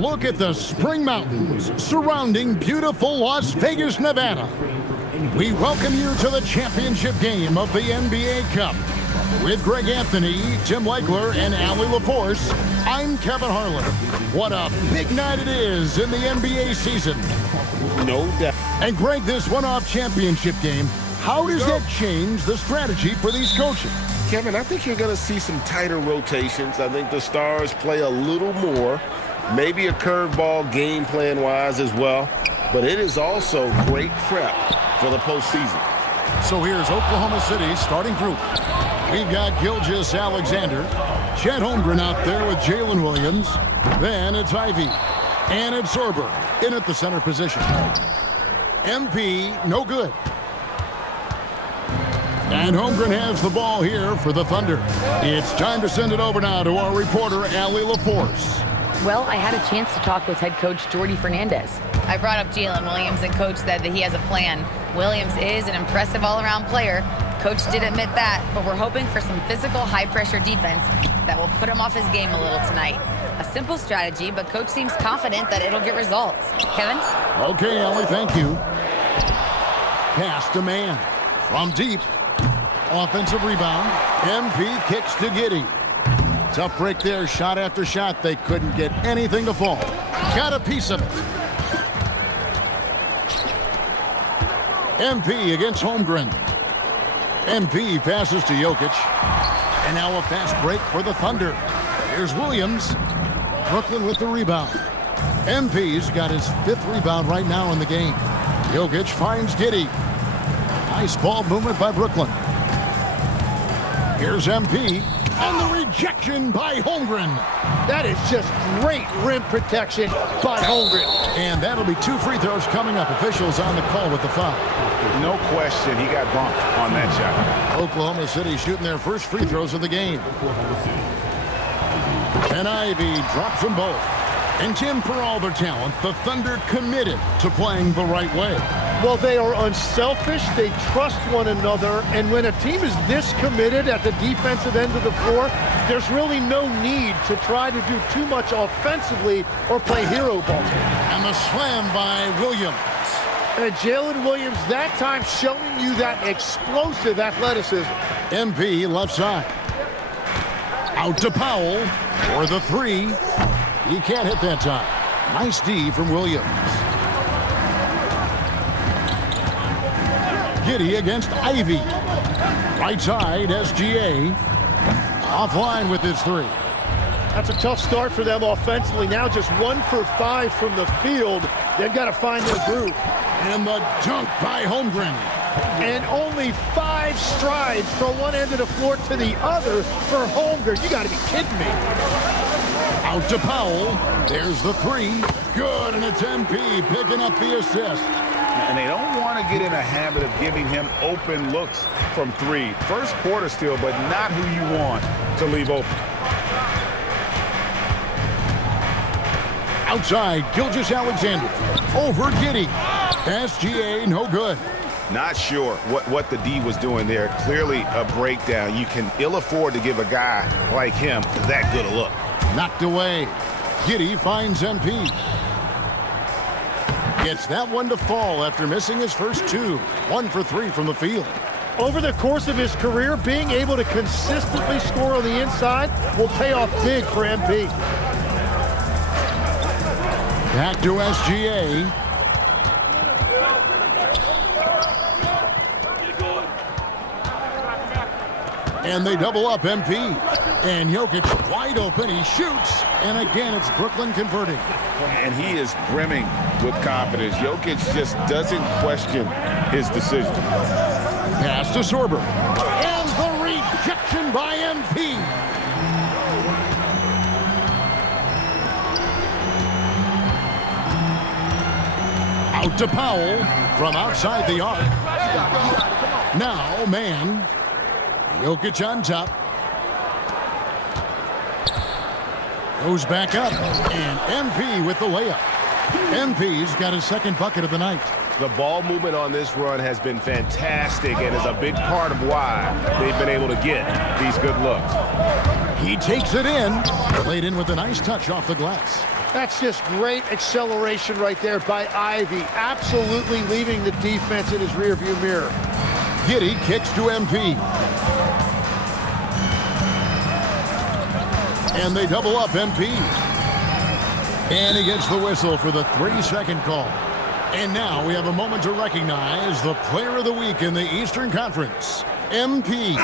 Look at the spring mountains surrounding beautiful Las Vegas, Nevada. We welcome you to the championship game of the NBA Cup. With Greg Anthony, Tim Legler, and Allie LaForce, I'm Kevin Harlan. What a big night it is in the NBA season. No doubt. And Greg, this one-off championship game, how does that change the strategy for these coaches? Kevin, I think you're going to see some tighter rotations. I think the stars play a little more, maybe a curveball game plan-wise as well. But it is also great prep for the postseason. So here's Oklahoma City's starting group. We've got Gilgeous-Alexander, Chet Holmgren out there with Jalen Williams. Then it's Ivy, and it's Sorber in at the center position. MP, no good. And Holmgren has the ball here for the Thunder. It's time to send it over now to our reporter, Allie LaForce. Well, I had a chance to talk with head coach Jordy Fernandez. I brought up Jalen Williams, and Coach said that he has a plan. Williams is an impressive all-around player. Coach did admit that, but we're hoping for some physical, high-pressure defense that will put him off his game a little tonight. A simple strategy, but Coach seems confident that it'll get results. Kevin? Okay, Allie, thank you. Pass to man. From deep. Offensive rebound. MP kicks to Giddey. Tough break there, shot after shot. They couldn't get anything to fall. Got a piece of it. MP against Holmgren. MP passes to Jokic. And now a fast break for the Thunder. Here's Williams. Brooklyn with the rebound. MP's got his 5th rebound right now in the game. Jokic finds Giddey. Nice ball movement by Brooklyn. Here's MP. And the rejection by Holmgren. That is just great rim protection by Holmgren. And that'll be 2 free throws coming up. Officials on the call with the foul. No question, he got bumped on that shot. Oklahoma City shooting their first free throws of the game. And Ivy drops them both. And Tim, for all their talent, the Thunder committed to playing the right way. Well, they are unselfish, they trust one another, and when a team is this committed at the defensive end of the floor, there's really no need to try to do too much offensively or play hero ball. And the slam by Williams. And Jalen Williams that time showing you that explosive athleticism. MP left side. Out to Powell for the 3. He can't hit that time. Nice D from Williams. Giddey against Ivy. Right side, SGA. Offline with his 3. That's a tough start for them offensively. Now just 1 for 5 from the field. They've got to find their groove. And the dunk by Holmgren. And only 5 strides from one end of the floor to the other for Holmgren. You got to be kidding me. Out to Powell. There's the 3. Good, and it's MP picking up the assist. And they don't want to get in a habit of giving him open looks from 3. First quarter still, but not who you want to leave open. Outside, Gilgeous-Alexander. Over Giddey. SGA, no good. Not sure what the D was doing there. Clearly a breakdown. You can ill afford to give a guy like him that good a look. Knocked away. Giddey finds MP. Gets that one to fall after missing his first 2. 1 for 3 from the field. Over the course of his career, being able to consistently score on the inside will pay off big for MP. Back to SGA. And they double up MP. And Jokic wide open. He shoots. And again, it's Brooklyn converting. And he is brimming with confidence. Jokic just doesn't question his decision. Pass to Sorber. And the rejection by MP. Out to Powell from outside the arc. Now, man. Jokic on top. Goes back up. And MP with the layup. MP's got his 2nd bucket of the night. The ball movement on this run has been fantastic and is a big part of why they've been able to get these good looks. He takes it in. Played in with a nice touch off the glass. That's just great acceleration right there by Ivy. Absolutely leaving the defense in his rearview mirror. Giddey kicks to MP. And they double up MP. And he gets the whistle for the 3-second call. And now we have a moment to recognize the player of the week in the Eastern Conference, MP.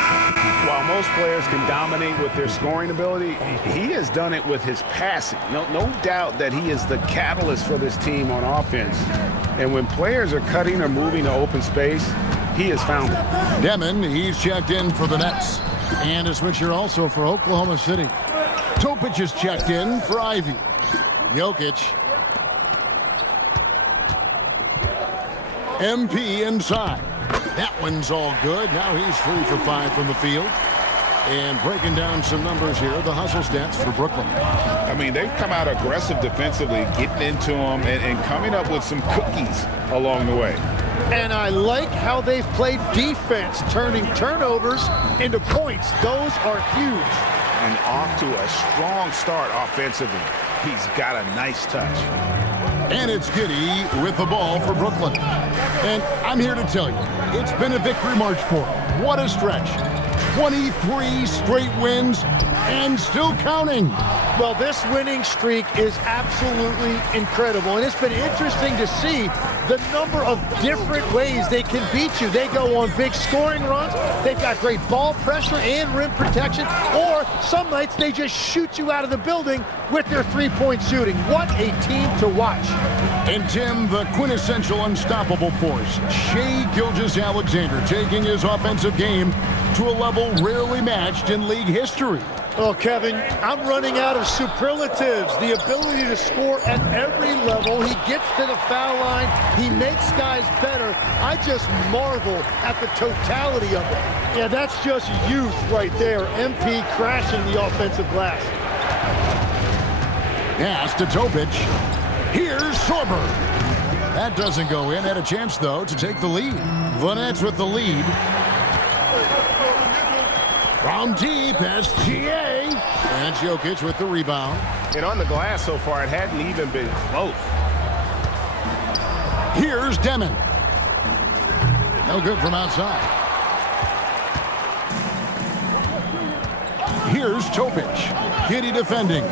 While most players can dominate with their scoring ability, he has done it with his passing. No doubt that he is the catalyst for this team on offense. And when players are cutting or moving to open space, he has found it. Demon, he's checked in for the Nets. And a switcher also for Oklahoma City. Topic is checked in for Ivy. Jokic. MP inside. That one's all good. Now he's 3 for 5 from the field. And breaking down some numbers here, the hustle stats for Brooklyn. I mean, they've come out aggressive defensively, getting into them and coming up with some cookies along the way. And I like how they've played defense, turning turnovers into points. Those are huge. And off to a strong start offensively. He's got a nice touch. And it's Giddey with the ball for Brooklyn. And I'm here to tell you, it's been a victory march for him. What a stretch. 23 straight wins and still counting. Well, this winning streak is absolutely incredible. And it's been interesting to see the number of different ways they can beat you. They go on big scoring runs. They've got great ball pressure and rim protection. Or some nights they just shoot you out of the building with their three-point shooting. What a team to watch. And Tim, the quintessential unstoppable force, Shai Gilgeous-Alexander, taking his offensive game to a level rarely matched in league history. Oh, Kevin, I'm running out of superlatives. The ability to score at every level. He gets to the foul line. He makes guys better. I just marvel at the totality of it. Yeah, that's just youth right there. MP crashing the offensive glass. Pass to Topic. Here's Sorber. That doesn't go in. Had a chance, though, to take the lead. The Nets with the lead. From deep as GA. And Jokic with the rebound. And on the glass so far, it hadn't even been close. Here's Demon. No good from outside. Here's Topic. Giddey defending.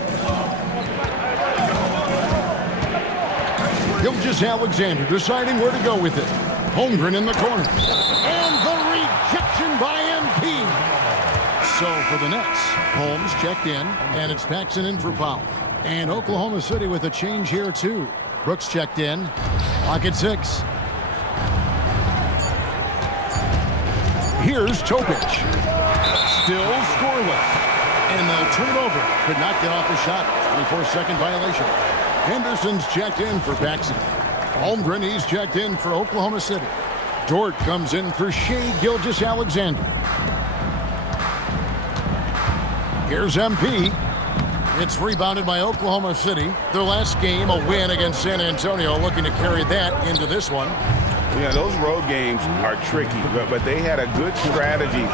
Gilgeous-Alexander deciding where to go with it. Holmgren in the corner. And the rejection by MP. So for the Nets, Holmes checked in, and it's Paxson in for Powell. And Oklahoma City with a change here, too. Brooks checked in. Clock at 6. Here's Topic. Still scoreless. And they'll turn it over. Could not get off a shot. 24-second violation. Henderson's checked in for Paxson. Holmgren, he's checked in for Oklahoma City. Dort comes in for Shai Gilgeous-Alexander. Here's MP. It's rebounded by Oklahoma City. Their last game, a win against San Antonio, looking to carry that into this one. Yeah, those road games are tricky, but they had a good strategy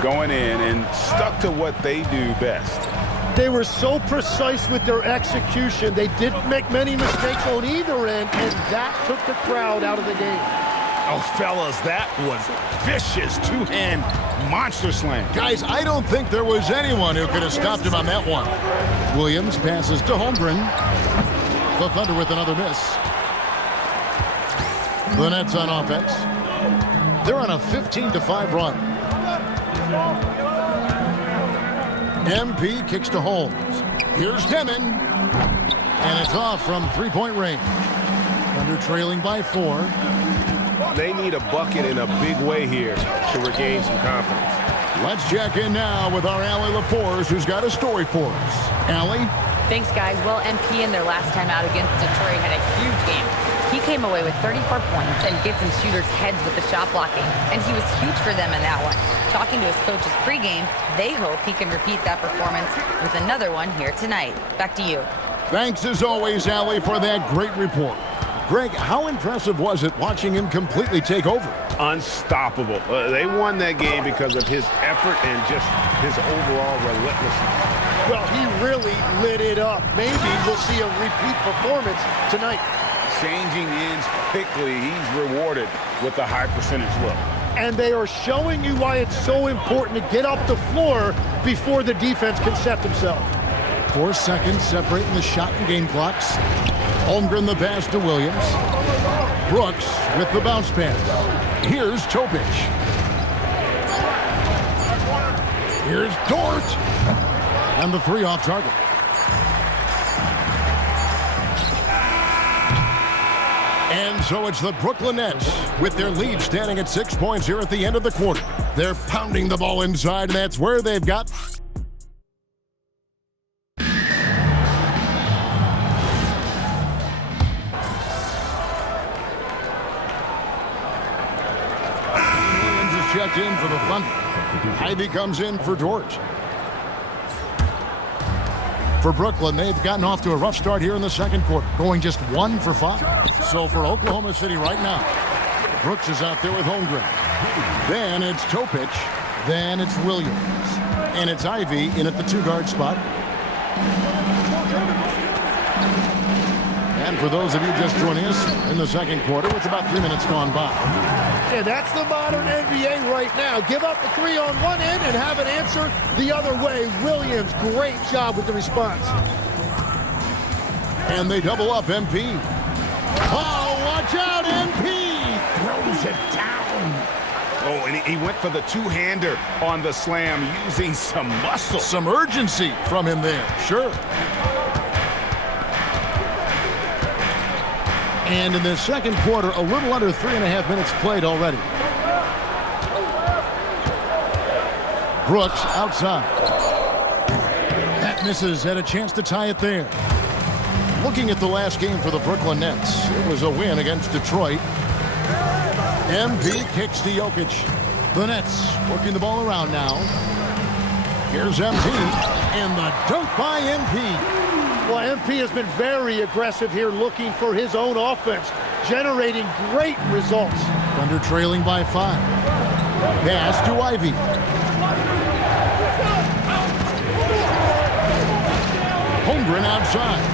going in and stuck to what they do best. They were so precise with their execution. They didn't make many mistakes on either end, and that took the crowd out of the game. Oh, fellas, that was vicious two-hand monster slam. Guys, I don't think there was anyone who could have stopped him on that one. Williams passes to Holmgren. The Thunder with another miss. The Nets on offense. They're on a 15-5 run. MP kicks to Holmes. Here's Demon. And it's off from three-point range. Thunder trailing by 4. They need a bucket in a big way here to regain some confidence. Let's check in now with our Allie LaForce, who's got a story for us. Allie? Thanks, guys. Well, MP in their last time out against Detroit had a huge game. He came away with 34 points and gets in shooters' heads with the shot blocking, and he was huge for them in that one. Talking to his coaches pregame, they hope he can repeat that performance with another one here tonight. Back to you. Thanks as always, Allie, for that great report. Greg, how impressive was it watching him completely take over? Unstoppable. They won that game because of his effort and just his overall relentlessness. Well, he really lit it up. Maybe we'll see a repeat performance tonight. Changing ends quickly. He's rewarded with a high percentage look. And they are showing you why it's so important to get up the floor before the defense can set themselves. 4 seconds separating the shot and game clocks. Holmgren the pass to Williams. Brooks with the bounce pass. Here's Topic. Here's Dort. And the 3 off target. And so it's the Brooklyn Nets with their lead standing at 6 points here at the end of the quarter. They're pounding the ball inside, and that's where they've got... Williams is checked in for the Thunder. Ivy comes in for Dort. For Brooklyn, they've gotten off to a rough start here in the second quarter, going just 1 for 5. So for Oklahoma City right now, Brooks is out there with Holmgren. Then it's Topic. Then it's Williams. And it's Ivy in at the 2-guard spot. And for those of you just joining us in the second quarter, it's about 3 minutes gone by. Yeah, that's the modern NBA right now. Give up the 3 on one end and have an answer the other way. Williams, great job with the response. And they double up MP. Oh, watch out, MP! Throws it down. Oh, and he went for the two-hander on the slam using some muscle. Some urgency from him there, sure. And in the second quarter, a little under 3.5 minutes played already. Brooks outside. That misses, had a chance to tie it there. Looking at the last game for the Brooklyn Nets, it was a win against Detroit. MP kicks to Jokic. The Nets working the ball around now. Here's MP, and the dunk by MP. Well, MP has been very aggressive here, looking for his own offense, generating great results. Thunder trailing by 5. Pass to Ivy. Holmgren outside.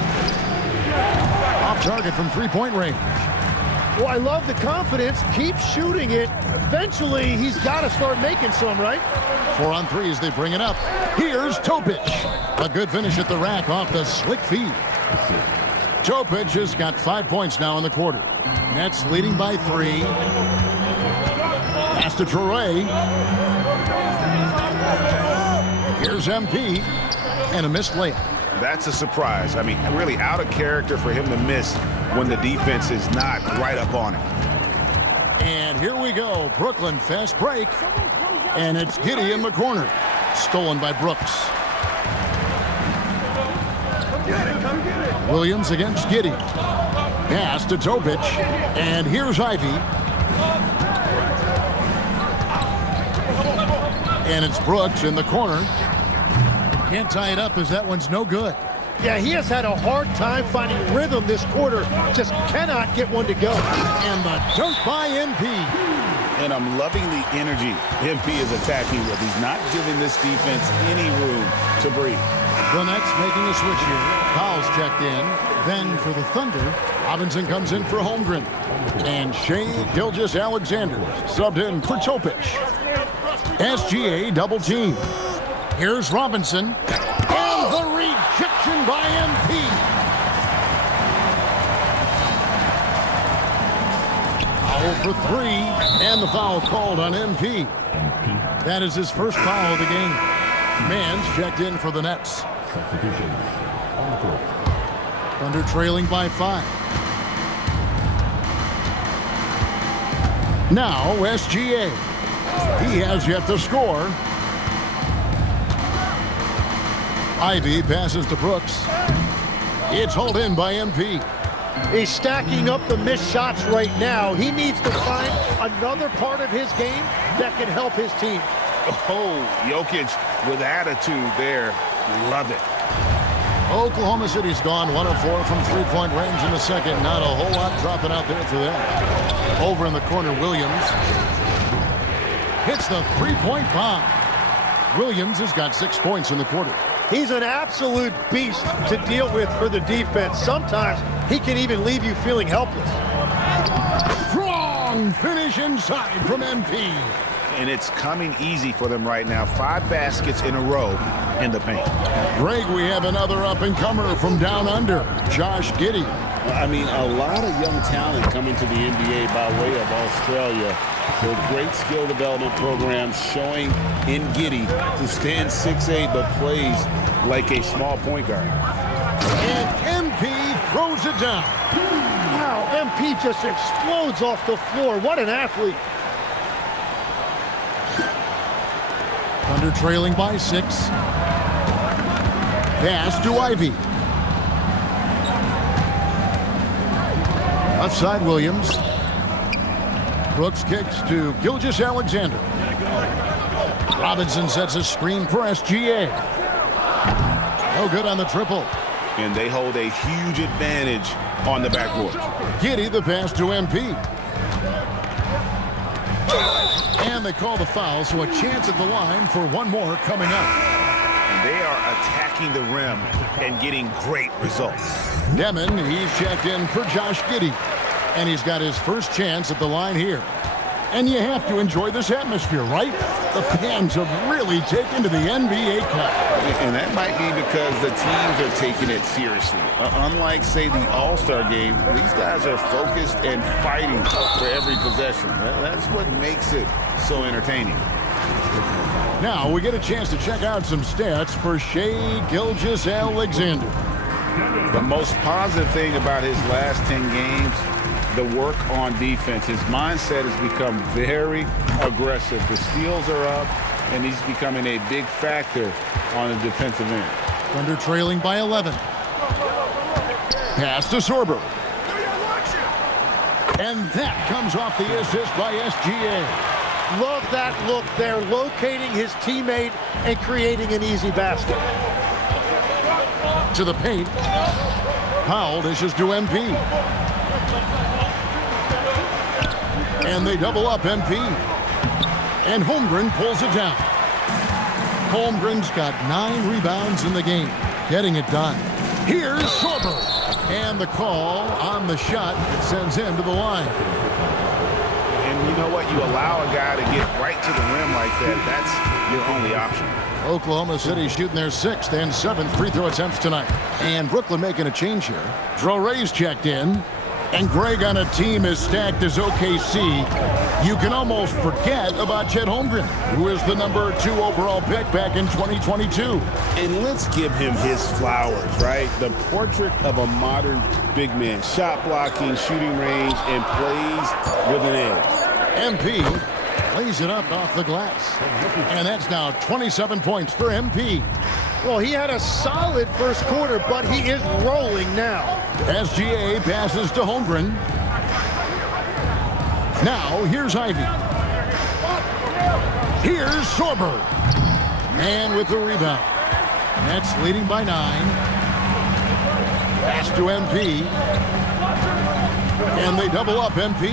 Off target from 3-point range. Well, I love the confidence. Keep shooting it. Eventually, he's got to start making some, right? 4 on 3 as they bring it up. Here's Topic. A good finish at the rack off the slick feed. Topic has got 5 points now in the quarter. Nets leading by 3. Pass to Traore. Here's MP. And a missed layup. That's a surprise. I mean, really out of character for him to miss when the defense is not right up on him. And here we go. Brooklyn fast break. And it's Giddey in the corner. Stolen by Brooks. Williams against Giddey. Pass to Topic. And here's Ivy. And it's Brooks in the corner. Can't tie it up as that one's no good. Yeah, he has had a hard time finding rhythm this quarter. Just cannot get one to go. And the dunk by MP. And I'm loving the energy MP is attacking with. He's not giving this defense any room to breathe. The Nets making a switch here. Powell's checked in. Then for the Thunder, Robinson comes in for Holmgren. And Shea Gilgeous-Alexander subbed in for Topic. SGA double team. Here's Robinson. And the rejection by MP. Foul for 3. And the foul called on MP. That is his first foul of the game. Mann's checked in for the Nets. Thunder trailing by 5. Now SGA. He has yet to score. Ivy passes to Brooks. It's hauled in by MP. He's stacking up the missed shots right now. He needs to find another part of his game that can help his team. Oh, Jokic with attitude there. Love it. Oklahoma City's gone 1 of 4 from 3-point range in the second. Not a whole lot dropping out there for them. Over in the corner, Williams hits the 3-point bomb. Williams has got 6 points in the quarter. He's an absolute beast to deal with for the defense. Sometimes he can even leave you feeling helpless. Strong finish inside from MP. And it's coming easy for them right now. 5 baskets in a row in the paint. Greg, we have another up-and-comer from down under, Josh Giddey. I mean, a lot of young talent coming to the NBA by way of Australia. So great skill development programs showing in Giddey, who stands 6'8", but plays like a small point guard. And MP throws it down. Wow, MP just explodes off the floor. What an athlete. Thunder trailing by 6. Pass to Ivy. Left side, Williams. Brooks kicks to Gilgeous-Alexander. Robinson sets a screen for SGA. No good on the triple. And they hold a huge advantage on the backboard. Giddey the pass to MP. And they call the foul, so a chance at the line for one more coming up. And they are attacking the rim and getting great results. Demon, he's checked in for Josh Giddey. And he's got his first chance at the line here. And you have to enjoy this atmosphere, right? The fans have really taken to the NBA Cup. And that might be because the teams are taking it seriously. Unlike, say, the All-Star game, these guys are focused and fighting for every possession. That's what makes it so entertaining. Now we get a chance to check out some stats for Shai Gilgeous-Alexander. The most positive thing about his last 10 games, the work on defense. His mindset has become very aggressive. The steals are up, and he's becoming a big factor on the defensive end. Thunder trailing by 11. Pass to Sorber. And that comes off the assist by SGA. Love that look there, locating his teammate and creating an easy basket. To the paint. Powell dishes to MP. And they double up MP. And Holmgren pulls it down. Holmgren's got 9 rebounds in the game, getting it done. Here's Sorber. And the call on the shot that sends him to the line. And you know what? You allow a guy to get right to the rim like that. That's your only option. Oklahoma City shooting their 6th and 7th free throw attempts tonight. And Brooklyn making a change here. Drore's checked in. And Greg, on a team as stacked as OKC, you can almost forget about Chet Holmgren, who is the number 2 overall pick back in 2022. And let's give him his flowers, right? The portrait of a modern big man. Shot blocking, shooting range, and plays with an edge. MP lays it up off the glass. And that's now 27 points for MP. Well, he had a solid first quarter, but he is rolling now. SGA passes to Holmgren. Now, here's Ivy. Here's Sorber. And with the rebound. Nets leading by 9. Pass to MP. And they double up MP.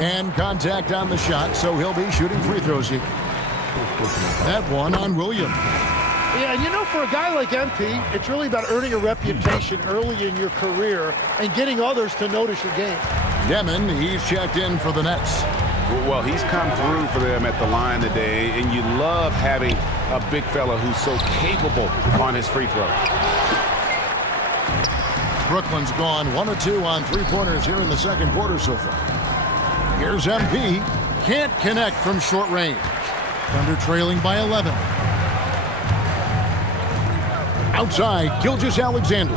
And contact on the shot, so he'll be shooting free throws here. That one on Williams. Yeah, and you know, for a guy like MP, it's really about earning a reputation early in your career and getting others to notice your game. Demon, he's checked in for the Nets. Well, he's come through for them at the line today, and you love having a big fella who's so capable on his free throw. Brooklyn's gone 1 of 2 on 3-pointers here in the second quarter so far. Here's MP. Can't connect from short range. Thunder trailing by 11. Outside, Gilgeous-Alexander.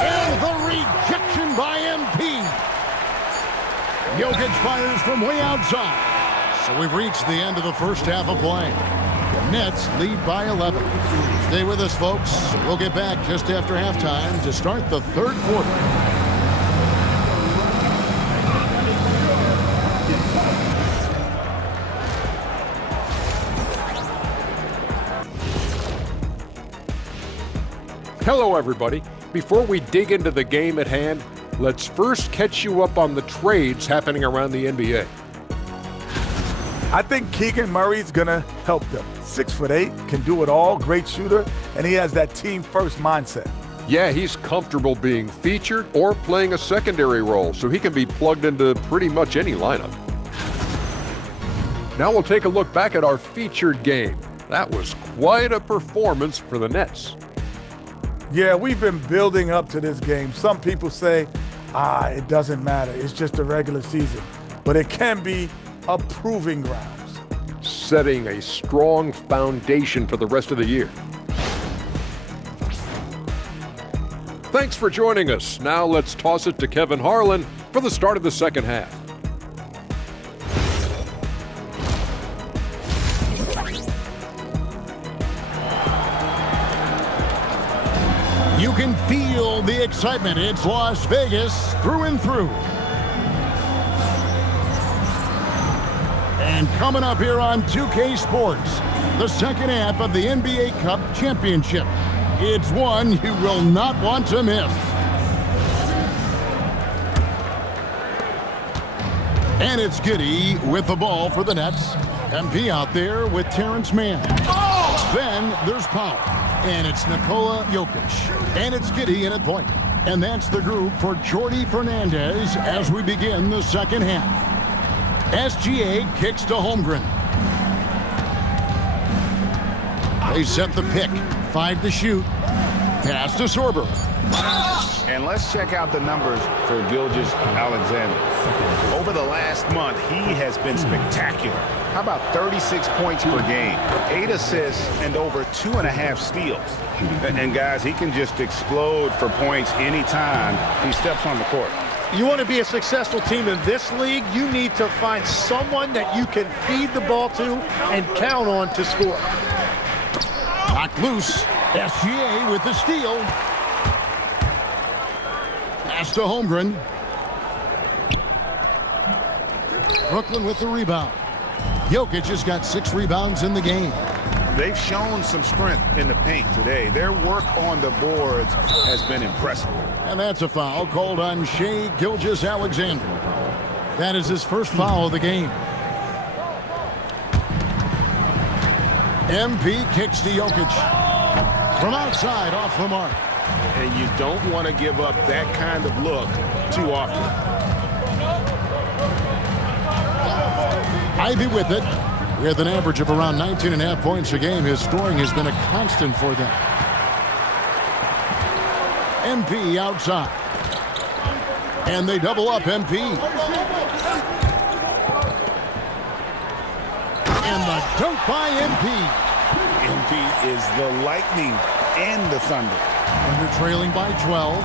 And the rejection by MP. Jokic fires from way outside. So we've reached the end of the first half of play. Nets lead by 11. Stay with us, folks. We'll get back just after halftime to start the third quarter. Hello, everybody. Before we dig into the game at hand, let's first catch you up on the trades happening around the NBA. I think Keegan Murray's going to help them. 6'8", can do it all, great shooter, and he has that team-first mindset. Yeah, he's comfortable being featured or playing a secondary role, so he can be plugged into pretty much any lineup. Now we'll take a look back at our featured game. That was quite a performance for the Nets. Yeah, we've been building up to this game. Some people say, it doesn't matter, it's just a regular season. But it can be a proving grounds. Setting a strong foundation for the rest of the year. Thanks for joining us. Now let's toss it to Kevin Harlan for the start of the second half. You can feel the excitement. It's Las Vegas through and through. And coming up here on 2K Sports, the second half of the NBA Cup Championship. It's one you will not want to miss. And it's Giddey with the ball for the Nets. MP out there with Terrence Mann. Then there's Powell. And it's Nikola Jokic. And it's Giddey in at point. And that's the group for Jordi Fernandez as we begin the second half. SGA kicks to Holmgren. They set the pick. 5 to shoot. Pass to Sorber. And let's check out the numbers for Gilgeous-Alexander. Over the last month, he has been spectacular. How about 36 points per game, 8 assists, and over 2.5 steals? And guys, he can just explode for points anytime he steps on the court. You want to be a successful team in this league, you need to find someone that you can feed the ball to and count on to score. Knocked loose. SGA with the steal. Pass to Holmgren. Brooklyn with the rebound. Jokic has got 6 rebounds in the game. They've shown some strength in the paint today. Their work on the boards has been impressive. And that's a foul called on Shai Gilgeous-Alexander. That is his first foul of the game. MP kicks to Jokic. From outside, off the mark. And you don't want to give up that kind of look too often. Ivy with it. With an average of around 19.5 points a game, his scoring has been a constant for them. MP outside. And they double up MP. And the dunk by MP. MP is the lightning and the thunder. Under trailing by 12.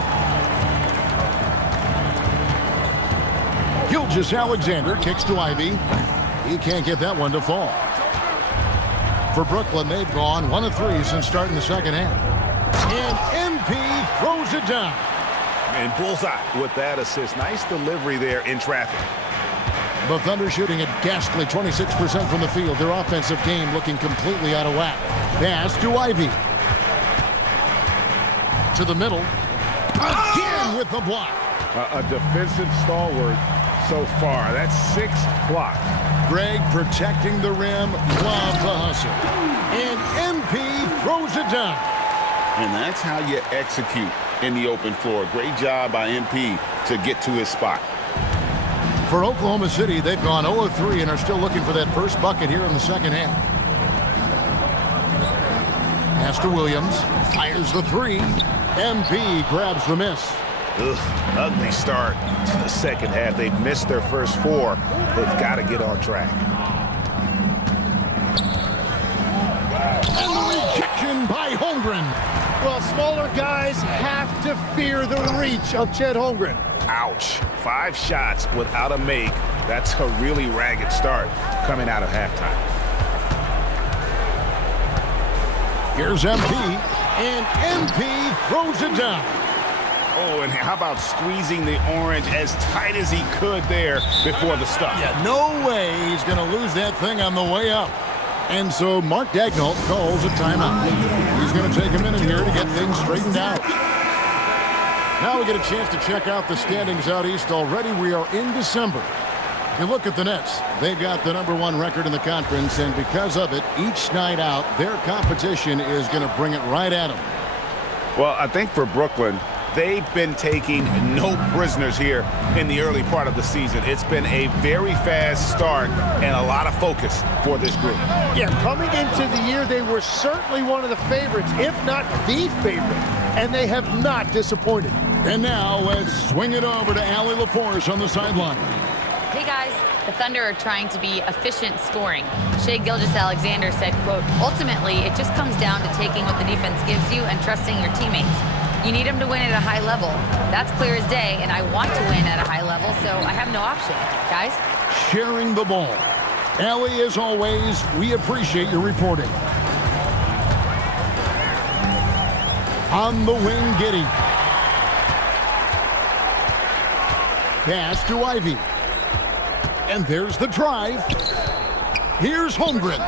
Gilgeous-Alexander kicks to Ivy. He can't get that one to fall. For Brooklyn, they've gone 1 of 3 since starting the second half. And MP throws it down. And bullseye with that assist. Nice delivery there in traffic. The Thunder shooting at ghastly 26% from the field. Their offensive game looking completely out of whack. Pass to Ivy. To the middle. Again with the block. A defensive stalwart so far. That's 6 blocks. Greg protecting the rim. Love the hustle. And MP throws it down. And that's how you execute in the open floor. Great job by MP to get to his spot. For Oklahoma City, they've gone 0 of 3 and are still looking for that first bucket here in the second half. Pass to Williams. Fires the 3. MP grabs the miss. Ugly start to the second half. They've missed their first 4. They've got to get on track. And the rejection by Holmgren. Well, smaller guys have to fear the reach of Chet Holmgren. Ouch. 5 shots without a make. That's a really ragged start coming out of halftime. Here's MP. And MP throws it down. Oh, and how about squeezing the orange as tight as he could there before the stuff? Yeah, no way he's going to lose that thing on the way up. And so Mark Daigneault calls a timeout. He's going to take a minute here to get things straightened out. Now we get a chance to check out the standings out east already. We are in December. You look at the Nets. They've got the #1 record in the conference, and because of it, each night out, their competition is going to bring it right at them. Well, I think for Brooklyn, they've been taking no prisoners here in the early part of the season. It's been a very fast start and a lot of focus for this group. Yeah, coming into the year, they were certainly one of the favorites, if not the favorite, and they have not disappointed. And now let's swing it over to Allie LaForce on the sideline. Hey guys, the Thunder are trying to be efficient scoring. Shai Gilgeous-Alexander said, quote, ultimately, it just comes down to taking what the defense gives you and trusting your teammates. You need them to win at a high level. That's clear as day, and I want to win at a high level, so I have no option. Guys? Sharing the ball. Allie, as always, we appreciate your reporting. On the wing, Giddey. Pass to Ivy. And there's the drive. Here's Holmgren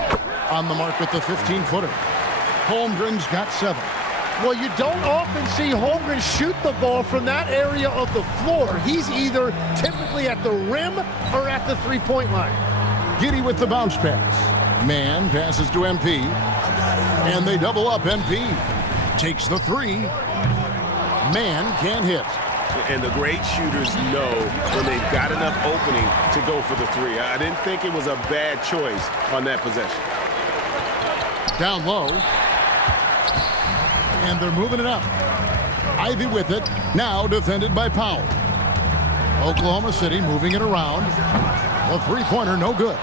on the mark with the 15-footer. Holmgren's got 7. Well, you don't often see Holmgren shoot the ball from that area of the floor. He's either typically at the rim or at the three-point line. Giddey with the bounce pass. Man passes to MP. And they double up. MP takes the 3. Man can't hit. And the great shooters know when they've got enough opening to go for the 3. I didn't think it was a bad choice on that possession. Down low. And they're moving it up. Ivy with it. Now defended by Powell. Oklahoma City moving it around. The three-pointer no good.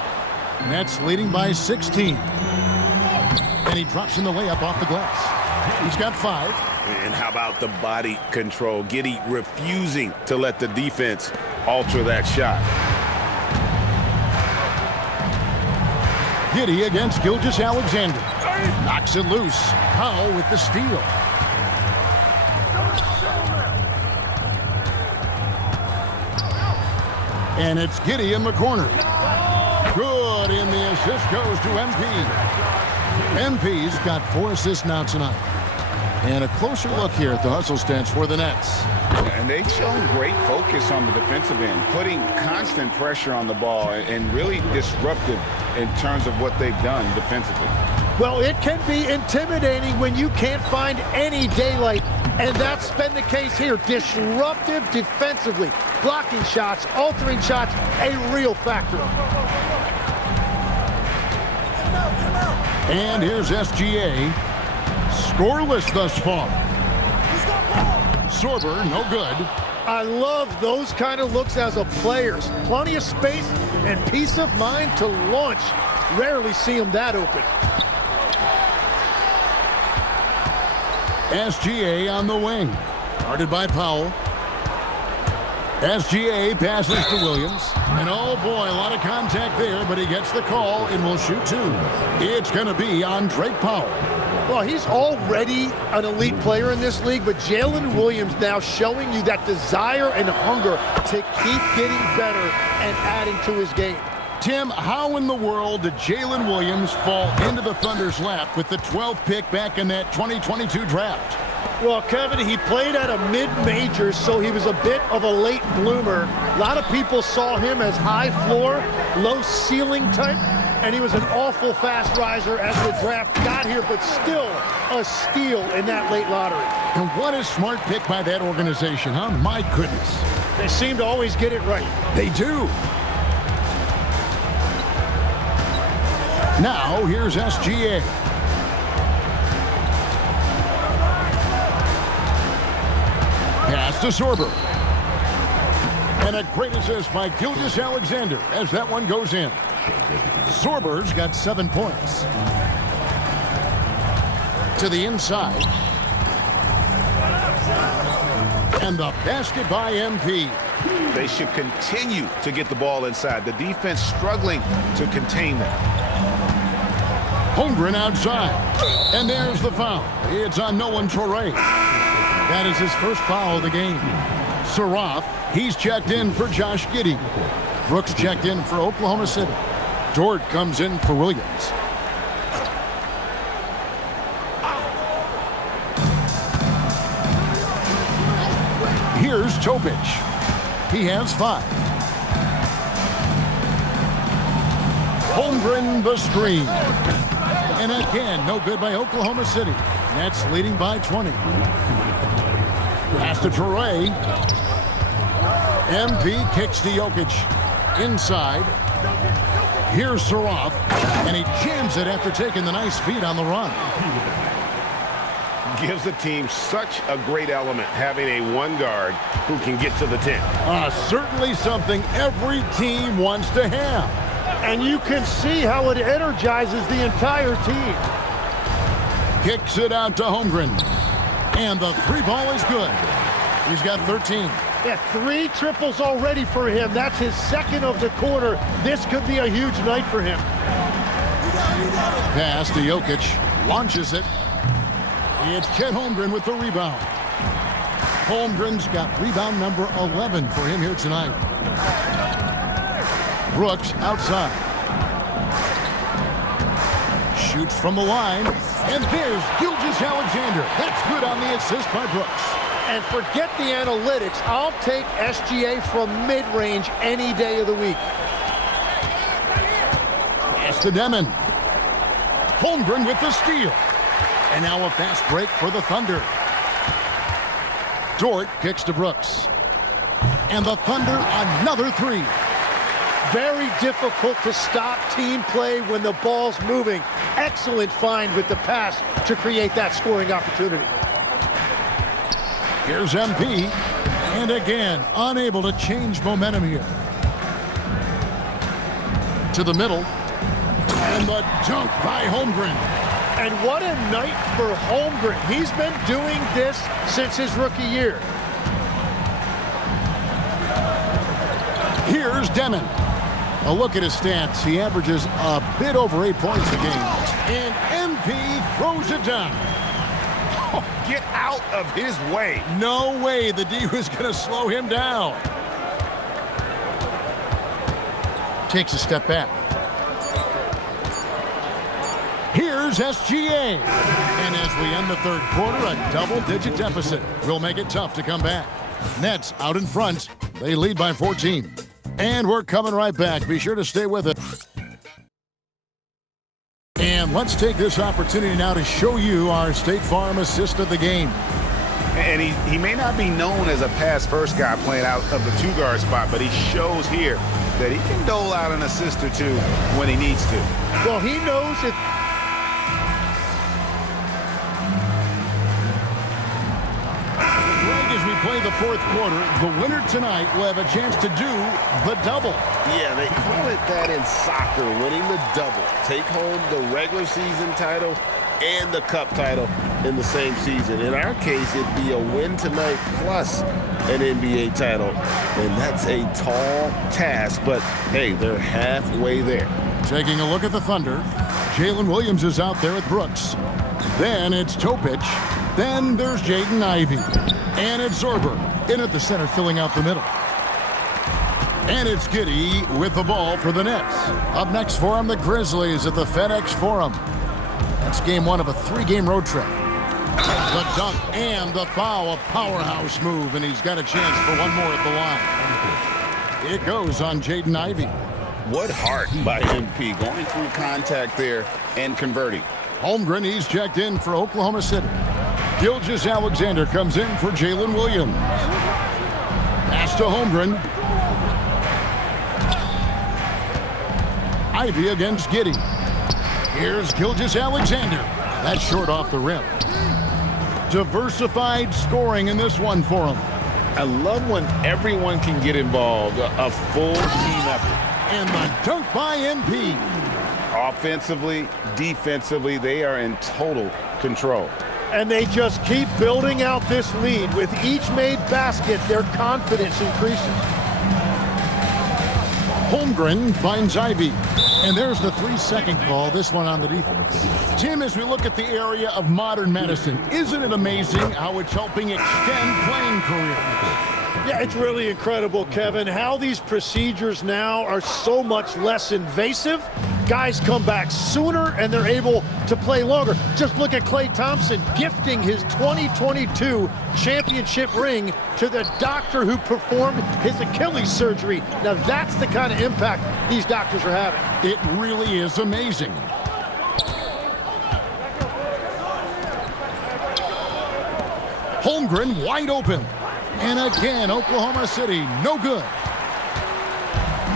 Nets leading by 16. And he drops in the layup off the glass. He's got 5. And how about the body control? Giddey refusing to let the defense alter that shot. Giddey against Gilgeous-Alexander. Knocks it loose. Powell with the steal. And it's Giddey in the corner. Good, and the assist goes to MP. MP's got 4 assists now tonight. And a closer look here at the hustle stats for the Nets. And they've shown great focus on the defensive end, putting constant pressure on the ball and really disruptive in terms of what they've done defensively. Well, it can be intimidating when you can't find any daylight, and that's been the case here. Disruptive defensively, blocking shots, altering shots, a real factor. And here's SGA. Scoreless thus far. Sorber, no good. I love those kind of looks as a player. Plenty of space and peace of mind to launch. Rarely see him that open. SGA on the wing. Guarded by Powell. SGA passes to Williams. And oh boy, a lot of contact there, but he gets the call and will shoot 2. It's going to be on Drake Powell. Well, he's already an elite player in this league, but Jalen Williams now showing you that desire and hunger to keep getting better and adding to his game. Tim, how in the world did Jalen Williams fall into the Thunder's lap with the 12th pick back in that 2022 draft? Well, Kevin, he played at a mid-major, so he was a bit of a late bloomer. A lot of people saw him as high floor, low ceiling type, and he was an awful fast riser as the draft got here, but still a steal in that late lottery. And what a smart pick by that organization, huh? My goodness. They seem to always get it right. They do. Now, here's SGA. Pass to Sorber. And a great assist by Gilgeous-Alexander as that one goes in. Sorber's got 7 points. To the inside. And the basket by MP. They should continue to get the ball inside. The defense struggling to contain them. Holmgren outside. And there's the foul. It's on Nolan Torrey. That is his first foul of the game. Saraf, he's checked in for Josh Giddey. Brooks checked in for Oklahoma City. Dort comes in for Williams. Here's Topic. He has 5. Holmgren the screen. And again, no good by Oklahoma City. Nets leading by 20. Pass to Toure. MP kicks to Jokic. Inside. Here's Saroff. And he jams it after taking the nice feed on the run. Gives the team such a great element having a one guard who can get to the 10. Certainly something every team wants to have. And you can see how it energizes the entire team. Kicks it out to Holmgren. And the three ball is good. He's got 13. Yeah, 3 triples already for him. That's his second of the quarter. This could be a huge night for him. Pass to Jokic. Launches it. It's Chet Holmgren with the rebound. Holmgren's got rebound number 11 for him here tonight. Brooks outside. Shoots from the line. And there's Gilgeous-Alexander. That's good on the assist by Brooks. And forget the analytics. I'll take SGA from mid-range any day of the week. Pass to Demon. Holmgren with the steal. And now a fast break for the Thunder. Dort kicks to Brooks. And the Thunder, another 3. Very difficult to stop team play when the ball's moving. Excellent find with the pass to create that scoring opportunity. Here's MP. And again, unable to change momentum here. To the middle. And the dunk by Holmgren. And what a night for Holmgren. He's been doing this since his rookie year. Here's Demon. A look at his stats. He averages a bit over 8 points a game. And MP throws it down. Oh, get out of his way. No way the D was going to slow him down. Takes a step back. Here's SGA. And as we end the third quarter, a double-digit deficit will make it tough to come back. Nets out in front. They lead by 14. And we're coming right back. Be sure to stay with it. And let's take this opportunity now to show you our State Farm assist of the game. And he may not be known as a pass-first guy playing out of the 2-guard spot, but he shows here that he can dole out an assist or 2 when he needs to. Well, he knows it. As we play the fourth quarter, the winner tonight will have a chance to do the double. Yeah, they call it that in soccer, winning the double. Take home the regular season title and the cup title in the same season. In our case, it'd be a win tonight plus an NBA title. And that's a tall task, but hey, they're halfway there. Taking a look at the Thunder, Jalen Williams is out there at Brooks. Then it's Topic. Then there's Jaden Ivey. And it's Zorber in at the center, filling out the middle. And it's Giddey with the ball for the Nets. Up next for them, the Grizzlies at the FedEx Forum. That's game 1 of a 3-game road trip. The dunk and the foul, a powerhouse move, and he's got a chance for one more at the line. It goes on Jaden Ivey. What heart by MP going through contact there and converting. Holmgren, he's checked in for Oklahoma City. Gilgeous-Alexander comes in for Jalen Williams. Pass to Holmgren. Ivey against Giddey. Here's Gilgeous-Alexander. That's short off the rim. Diversified scoring in this one for him. I love when everyone can get involved, a full team effort. And the dunk by MP. Offensively, defensively, they are in total control. And they just keep building out this lead. With each made basket, their confidence increases. Holmgren finds Ivey. And there's the 3-second call, this one on the defense. Tim, as we look at the area of modern medicine, isn't it amazing how it's helping extend playing careers? Yeah, it's really incredible, Kevin, how these procedures now are so much less invasive guys come back sooner and they're able to play longer. Just look at Klay Thompson gifting his 2022 championship ring to the doctor who performed his Achilles surgery. Now that's the kind of impact these doctors are having. It really is amazing. Holmgren wide open. And again, Oklahoma City, no good.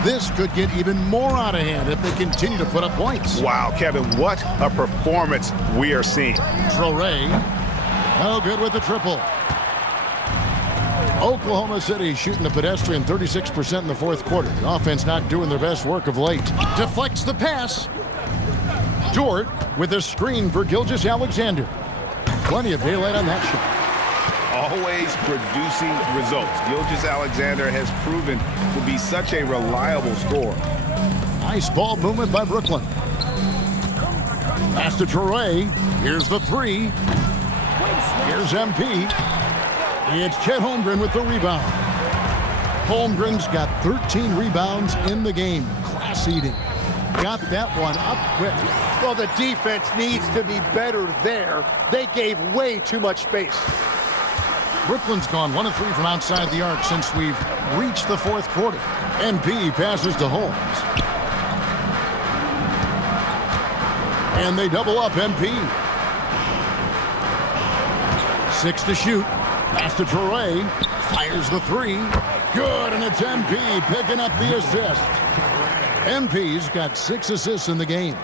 This could get even more out of hand if they continue to put up points. Wow, Kevin, what a performance we are seeing. Traore, no good with the triple. Oklahoma City shooting a pedestrian 36% in the fourth quarter. The offense not doing their best work of late. Deflects the pass. Dort with a screen for Gilgeous-Alexander. Plenty of daylight on that shot. Always producing results. Gilgeous-Alexander has proven to be such a reliable scorer. Nice ball movement by Brooklyn. Pass to Traore. Here's the three. Here's MP. It's Chet Holmgren with the rebound. Holmgren's got 13 rebounds in the game. Class eating. Got that one up quick. Well, the defense needs to be better there. They gave way too much space. Brooklyn's gone 1 of 3 from outside the arc since we've reached the fourth quarter. MP passes to Holmes. And they double up MP. 6 to shoot. Pass to Traore. Fires the three. Good, and it's MP picking up the assist. MP's got 6 assists in the game.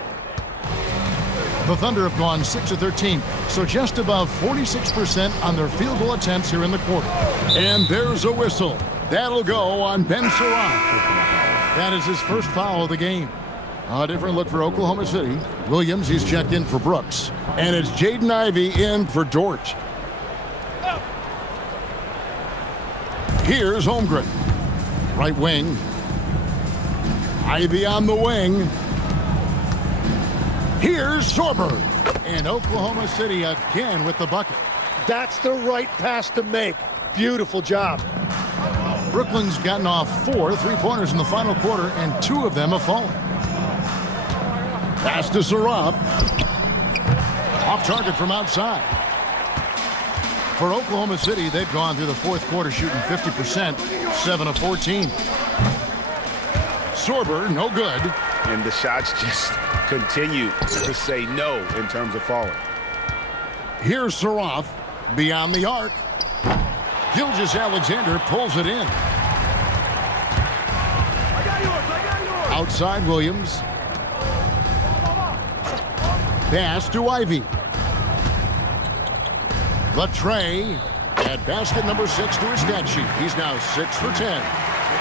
The Thunder have gone 6 of 13, so just above 46% on their field goal attempts here in the quarter. And there's a whistle. That'll go on Ben Surratt. That is his first foul of the game. A different look for Oklahoma City. Williams, he's checked in for Brooks. And it's Jaden Ivey in for Dort. Here's Holmgren. Right wing. Ivey on the wing. Here's Sorber. And Oklahoma City again with the bucket. That's the right pass to make. Beautiful job. Brooklyn's gotten off 4 3-pointers in the final quarter, and 2 of them have fallen. Pass to Surratt. Off target from outside. For Oklahoma City, they've gone through the fourth quarter shooting 50%, 7 of 14. Sorber, no good. And the shots just continue to say no in terms of falling. Here's Surratt beyond the arc. Gilgeous-Alexander pulls it in. Outside Williams. Pass to Ivey. Latrey at basket number 6 to his stat sheet. He's now 6 for 10.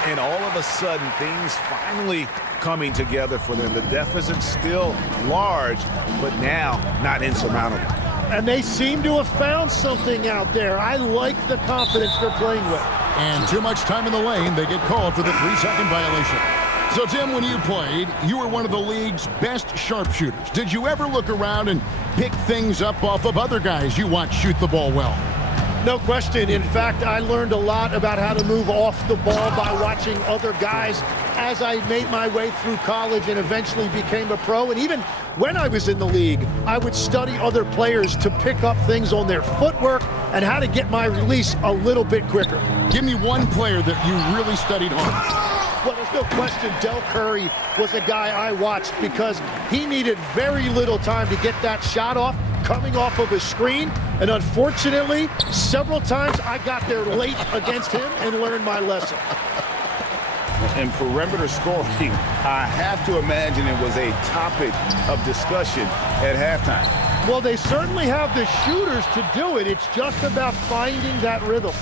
And all of a sudden, things finally coming together for them. The deficit's still large, but now not insurmountable. And they seem to have found something out there. I like the confidence they're playing with. And too much time in the lane, they get called for the 3-second violation. So, Tim, when you played, you were one of the league's best sharpshooters. Did you ever look around and pick things up off of other guys you watch shoot the ball well? No question. In fact, I learned a lot about how to move off the ball by watching other guys as I made my way through college and eventually became a pro. And even when I was in the league, I would study other players to pick up things on their footwork and how to get my release a little bit quicker. Give me one player that you really studied hard. Well, there's no question Del Curry was a guy I watched because he needed very little time to get that shot off coming off of a screen. And unfortunately, several times I got there late against him and learned my lesson. And perimeter scoring, I have to imagine it was a topic of discussion at halftime. Well, they certainly have the shooters to do it. It's just about finding that rhythm.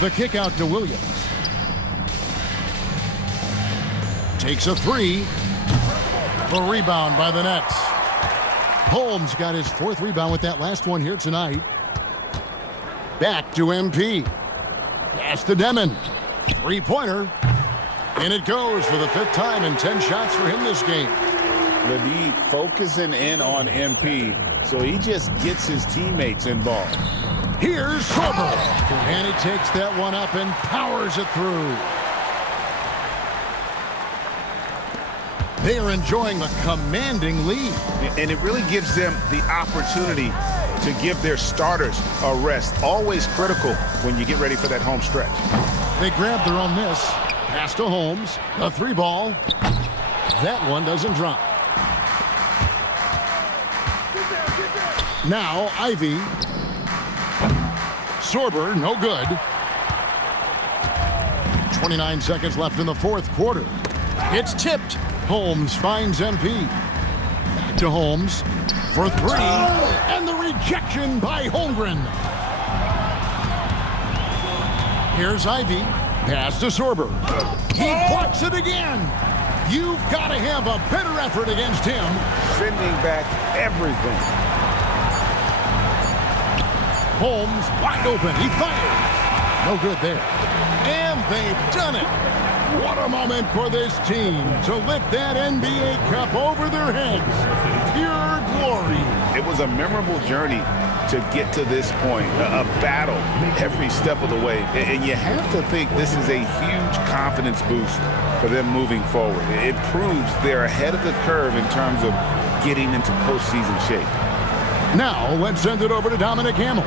The kick out to Williams. Takes a 3. The rebound by the Nets. Holmes got his 4th rebound with that last one here tonight. Back to MP. Pass to Demon. 3-pointer. And it goes for the 5th time in 10 shots for him this game. Ledee focusing in on MP, so he just gets his teammates involved. Here's Sorber. And he takes that one up and powers it through. They are enjoying a commanding lead. And it really gives them the opportunity to give their starters a rest. Always critical when you get ready for that home stretch. They grab their own miss. Pass to Holmes. A 3-ball. That one doesn't drop. Now Ivy. Sorber, no good. 29 seconds left in the fourth quarter. It's tipped. Holmes finds MP. Back to Holmes for 3. And the rejection by Holmgren. Here's Ivy. Pass to Sorber. He blocks it again. You've got to have a better effort against him. Sending back everything. Holmes wide open. He fires. No good there. And they've done it. What a moment for this team to lift that NBA Cup over their heads. Pure glory. It was a memorable journey to get to this point, a battle every step of the way. And you have to think this is a huge confidence boost for them moving forward. It proves they're ahead of the curve in terms of getting into postseason shape. Now let's send it over to Dominic Hamill.